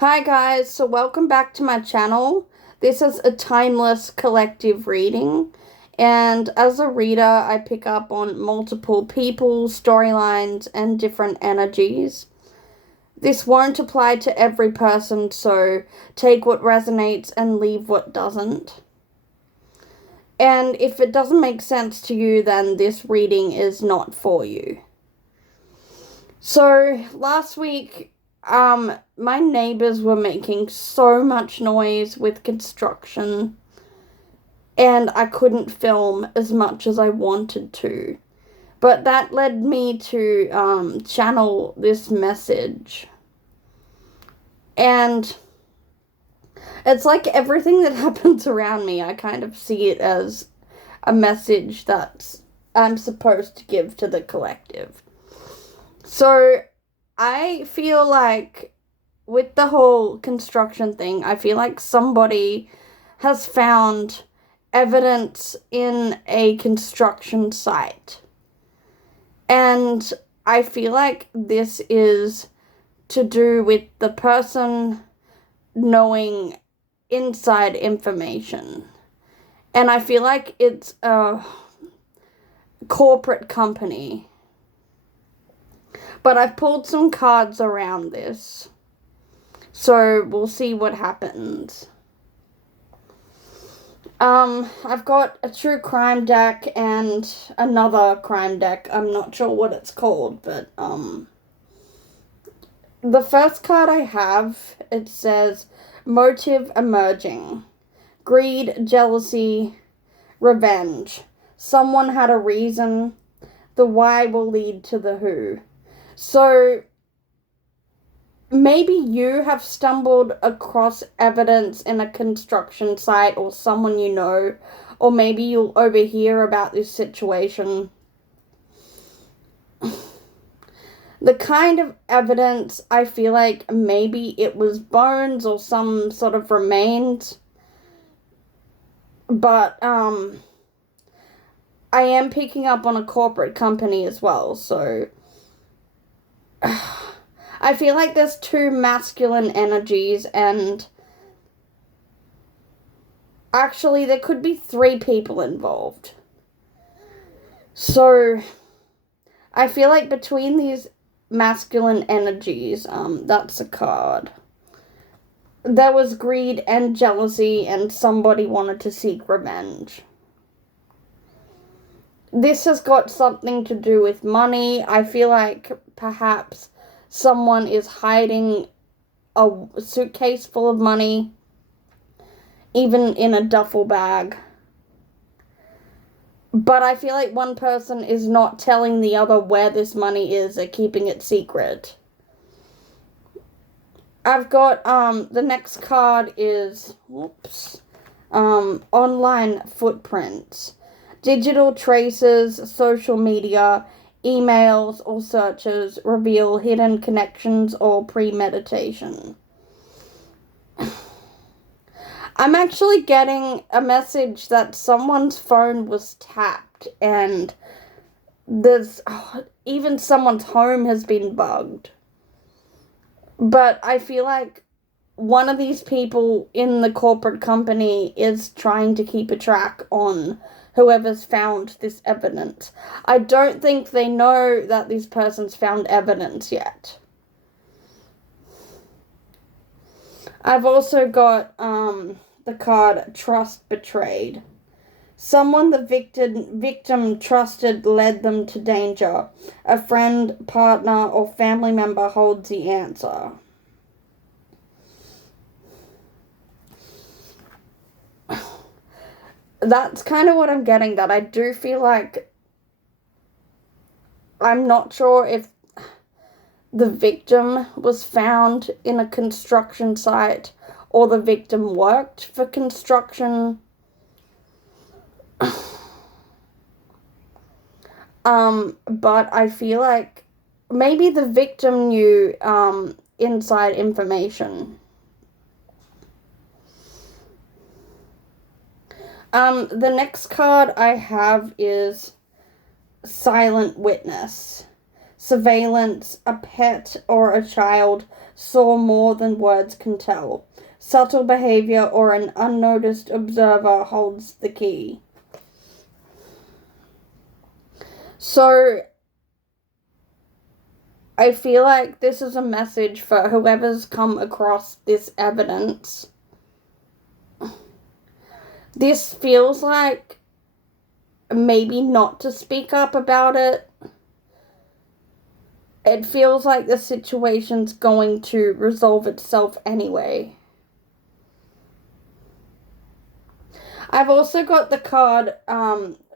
Hi guys, so welcome back to my channel. This is a timeless collective reading, and as a reader I pick up on multiple people, storylines, and different energies. This won't apply to every person, so take what resonates and leave what doesn't. And if it doesn't make sense to you, then this reading is not for you. So last week, my neighbors were making so much noise with construction, and I couldn't film as much as I wanted to. But that led me to channel this message. And it's like everything that happens around me, I kind of see it as a message that I'm supposed to give to the collective. So I feel like with the whole construction thing, I feel like somebody has found evidence in a construction site. And I feel like this is to do with the person knowing inside information. And I feel like it's a corporate company. But I've pulled some cards around this, so we'll see what happens. I've got a true crime deck and another crime deck. I'm not sure what it's called, but, the first card I have, it says, motive emerging. Greed, jealousy, revenge. Someone had a reason. The why will lead to the who. So, maybe you have stumbled across evidence in a construction site or someone you know, or maybe you'll overhear about this situation. The kind of evidence, I feel like maybe it was bones or some sort of remains, but I am picking up on a corporate company as well, so I feel like there's two masculine energies, and actually there could be 3 people involved. So I feel like between these masculine energies, that's a card. There was greed and jealousy, and somebody wanted to seek revenge. This has got something to do with money. I feel like perhaps someone is hiding a suitcase full of money, even in a duffel bag. But I feel like one person is not telling the other where this money is. They're keeping it secret. I've got, the next card is, online footprints. Digital traces, social media, emails or searches reveal hidden connections or premeditation. I'm actually getting a message that someone's phone was tapped, and there's even someone's home has been bugged. But I feel like one of these people in the corporate company is trying to keep a track on whoever's found this evidence. I don't think they know that this person's found evidence yet. I've also got the card Trust Betrayed. Someone the victim trusted led them to danger. A friend, partner, or family member holds the answer. That's kind of what I'm getting, that I do feel like I'm not sure if the victim was found in a construction site or the victim worked for construction. But I feel like maybe the victim knew inside information. The next card I have is Silent Witness. Surveillance, a pet or a child saw more than words can tell. Subtle behavior or an unnoticed observer holds the key. So, I feel like this is a message for whoever's come across this evidence. This feels like maybe not to speak up about it. It feels like the situation's going to resolve itself anyway. I've also got the card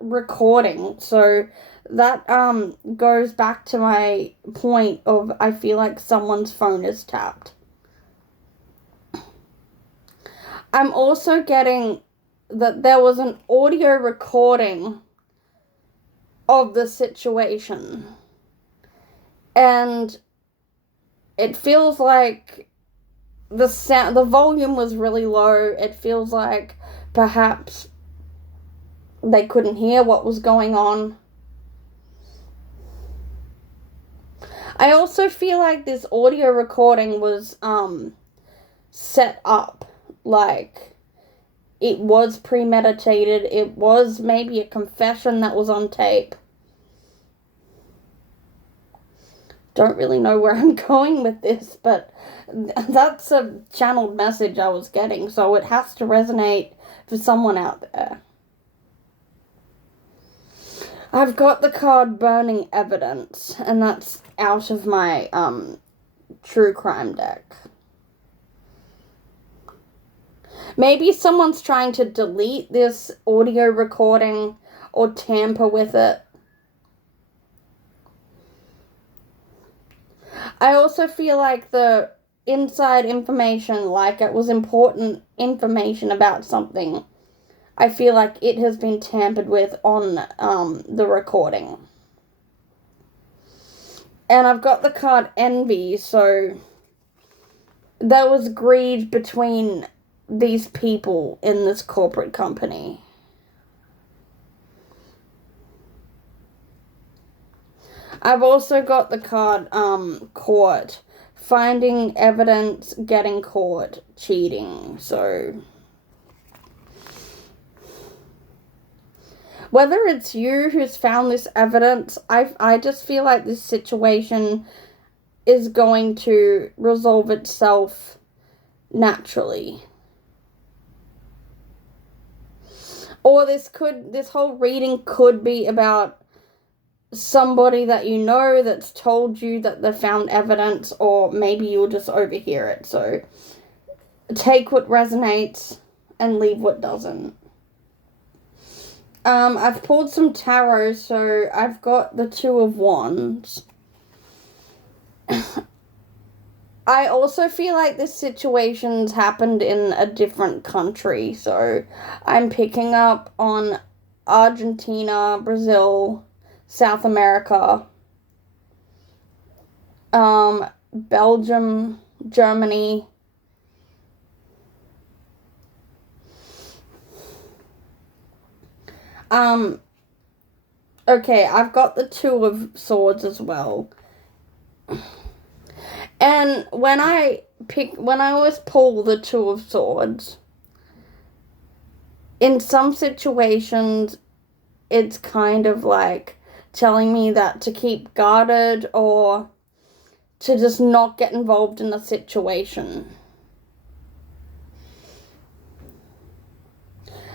recording, so that goes back to my point of I feel like someone's phone is tapped. I'm also getting that there was an audio recording of the situation. And it feels like the volume was really low. It feels like perhaps they couldn't hear what was going on. I also feel like this audio recording was set up. Like, it was premeditated. It was maybe a confession that was on tape. Don't really know where I'm going with this, but that's a channeled message I was getting, so it has to resonate for someone out there. I've got the card Burning Evidence, and that's out of my true crime deck. Maybe someone's trying to delete this audio recording or tamper with it. I also feel like the inside information, like it was important information about something, I feel like it has been tampered with on the recording. And I've got the card Envy, so there was greed between these people in this corporate company. I've also got the card, Court. Finding evidence, getting caught, cheating. So, whether it's you who's found this evidence, I just feel like this situation is going to resolve itself naturally. Or this whole reading could be about somebody that you know that's told you that they found evidence, or maybe you'll just overhear it. So take what resonates and leave what doesn't. I've pulled some tarot, so I've got the Two of Wands. I also feel like this situation's happened in a different country, so I'm picking up on Argentina, Brazil, South America, Belgium, Germany. Okay, I've got the Two of Swords as well. And when I always pull the Two of Swords, in some situations, it's kind of like telling me that to keep guarded or to just not get involved in the situation.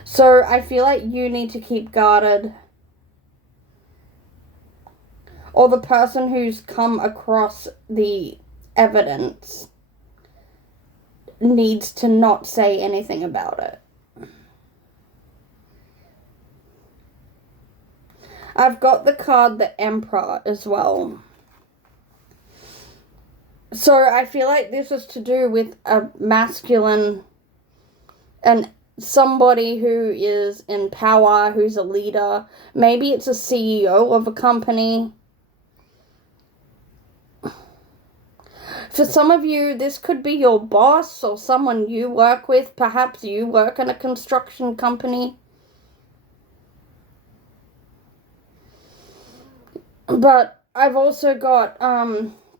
So I feel like you need to keep guarded, or the person who's come across the evidence needs to not say anything about it. I've got the card the Emperor as well. So I feel like this is to do with a masculine and somebody who is in power, who's a leader. Maybe it's a CEO of a company. For some of you, this could be your boss or someone you work with. Perhaps you work in a construction company. But I've also got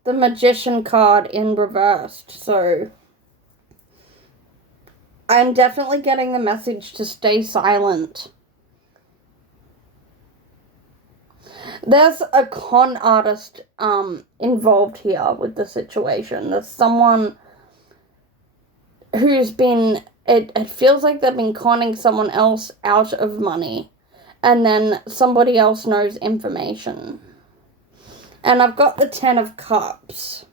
the Magician card in reversed, so I'm definitely getting the message to stay silent. There's a con artist involved here with the situation. There's someone who's been, it feels like they've been conning someone else out of money, and then somebody else knows information. And I've got the 10 of Cups.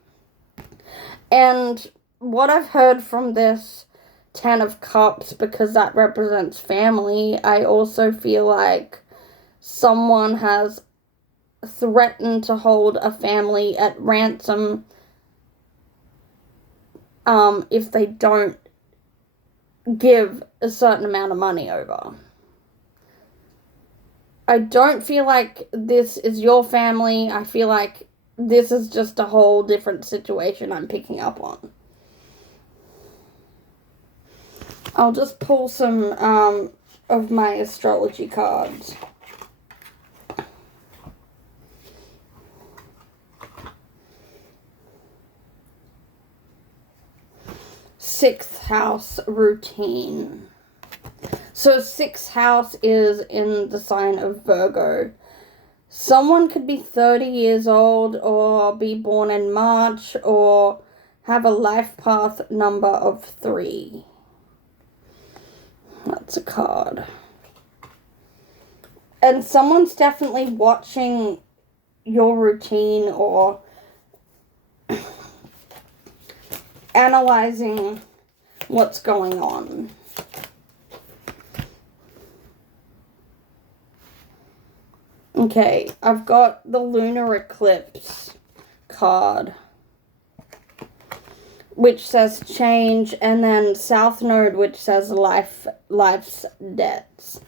And what I've heard from this 10 of Cups, because that represents family, I also feel like someone has threatened to hold a family at ransom if they don't give a certain amount of money over. I don't feel like this is your family. I feel like this is just a whole different situation I'm picking up on. I'll just pull some of my astrology cards. Sixth house routine. So 6th house is in the sign of Virgo. Someone could be 30 years old or be born in March or have a life path number of 3. That's a card. And someone's definitely watching your routine or analyzing what's going on. Okay, I've got the lunar eclipse card, which says change, and then south node, which says life's debts.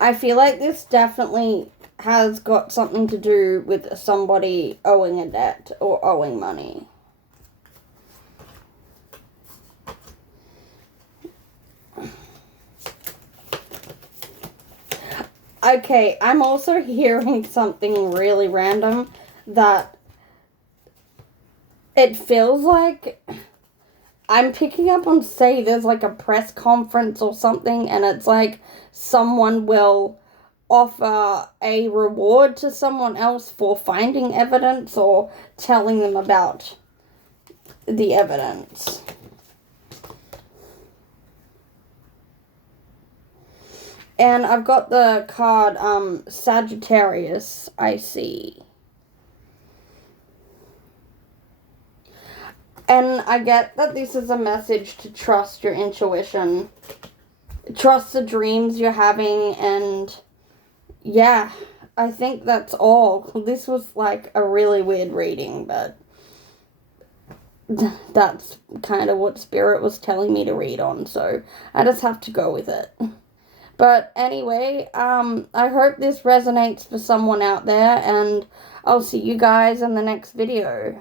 I feel like this definitely has got something to do with somebody owing a debt or owing money. Okay, I'm also hearing something really random that it feels like I'm picking up on, say, there's like a press conference or something, and it's like someone will offer a reward to someone else for finding evidence or telling them about the evidence. And I've got the card, Sagittarius, I see. And I get that this is a message to trust your intuition. Trust the dreams you're having, and yeah, I think that's all. This was like a really weird reading, but that's kind of what Spirit was telling me to read on, so I just have to go with it. But anyway, I hope this resonates for someone out there, and I'll see you guys in the next video.